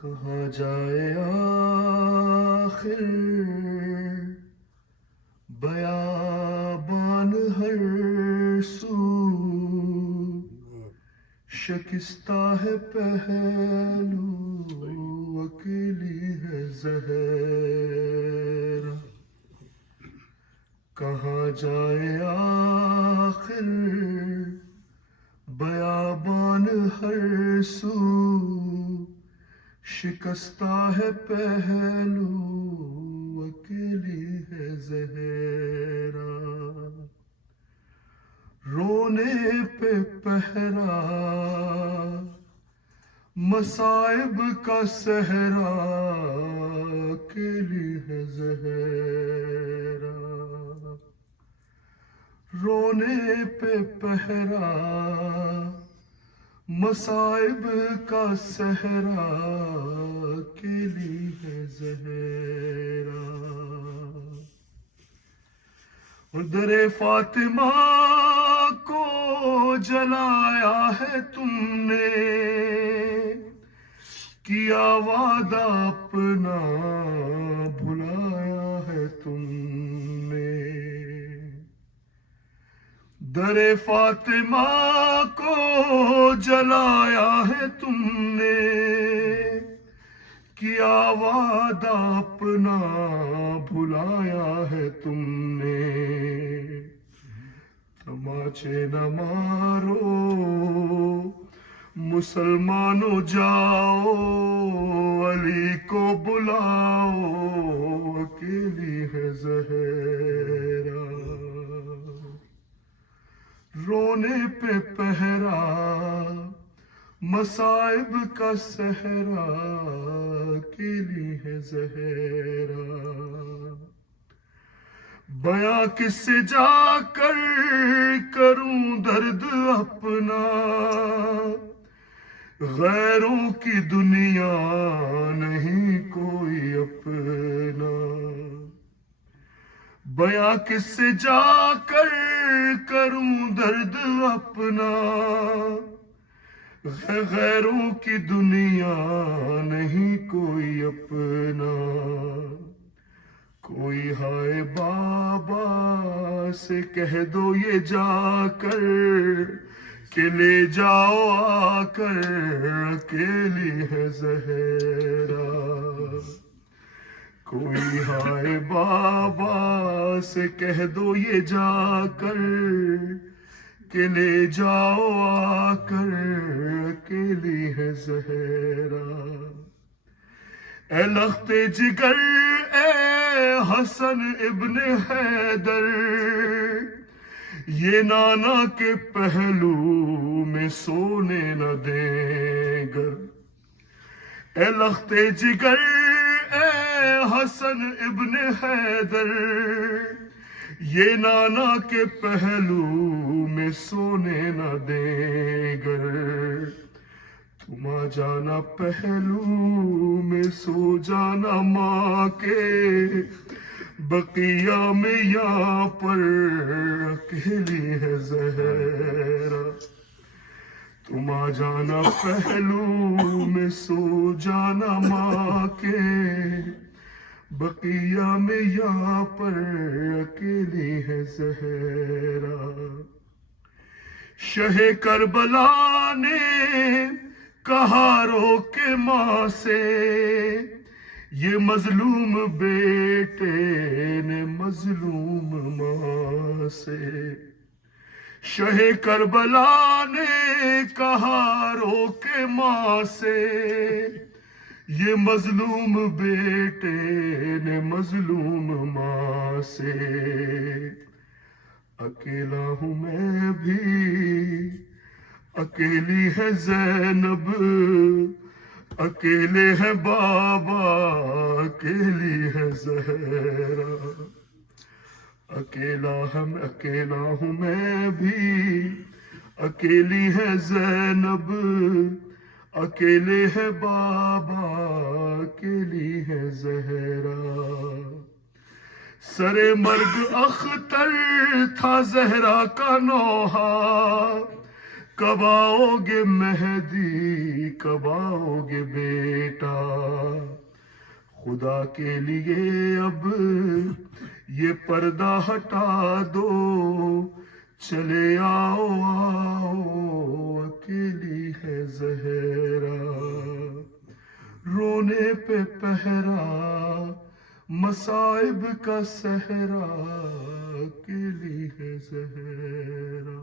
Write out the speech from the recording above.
کہاں جائے آخر بیابان ہر سو، شکستہ ہے پہلو اکیلی ہے زہرا۔ کہاں جائے آخر بیابان ہر سو، شکستہ ہے پہلو اکیلی ہے زہرا۔ رونے پہ پہرا مصائب کا صحرا، اکیلی ہے زہرا۔ رونے پہ پہرا مصائب کا صحرا، اکیلی ہے زہرا۔ اور در فاطمہ کو جلایا ہے تم نے، کیا وعدہ اپنا بھلایا ہے تم نے۔ در فاطمہ کو جلایا ہے تم نے، کیا وعدہ اپنا بھلایا ہے تم نے۔ تماچے نہ مارو مسلمانوں، جاؤ علی کو بلاؤ، اکیلی ہے زہرا۔ رونے پہ پہرا مصائب کا صحرا، اکیلی ہے زہرا۔ بیاں کس سے جا کر کروں درد اپنا، غیروں کی دنیا نہیں کوئی اپنا۔ بیاں کس سے جا کر کروں درد اپنا، غیروں کی دنیا نہیں کوئی اپنا۔ کوئی ہائے بابا سے کہہ دو یہ جا کر، کہ لے جاؤ آ کر، اکیلی ہے زہرا۔ کوئی ہائے بابا سے کہہ دو یہ جا کر، کہ لے جاؤ آ کر، اکیلی ہے زہرا۔ اے لخت جگر اے حسن ابن حیدر، یہ نانا کے پہلو میں سونے نہ دیں گر۔ اے لخت جگر اے حسن ابن حیدر، یہ نانا کے پہلو میں سونے نہ دیں گر۔ تم آ جانا پہلو میں سو جانا ماں کے، بقیہ میں یہاں پر اکیلی ہے زہرا۔ تم آ جانا پہلو میں سو جانا ماں کے، بقیہ میں یہاں پر اکیلی ہے زہرا۔ شہ کربلا نے کہا رو کے ماں سے، یہ مظلوم بیٹے نے مظلوم ماں سے۔ شہ کربلا نے کہا رو کے ماں سے، یہ مظلوم بیٹے نے مظلوم ماں سے۔ اکیلا ہوں میں بھی اکیلی ہے زینب، اکیلے ہے بابا اکیلی ہے زہرا۔ اکیلا ہوں میں بھی اکیلی ہے زینب، اکیلے ہے بابا اکیلی ہے زہرا۔ سر مرگ اختر تھا زہرا کا نوحہ، کب آؤ گے مہدی کب آؤ گے بیٹا خدا کے لیے اب یہ پردہ ہٹا دو چلے آؤ آؤ اکیلی ہے زہرا رونے پہ پہرا مصائب کا صحرا اکیلی ہے زہرا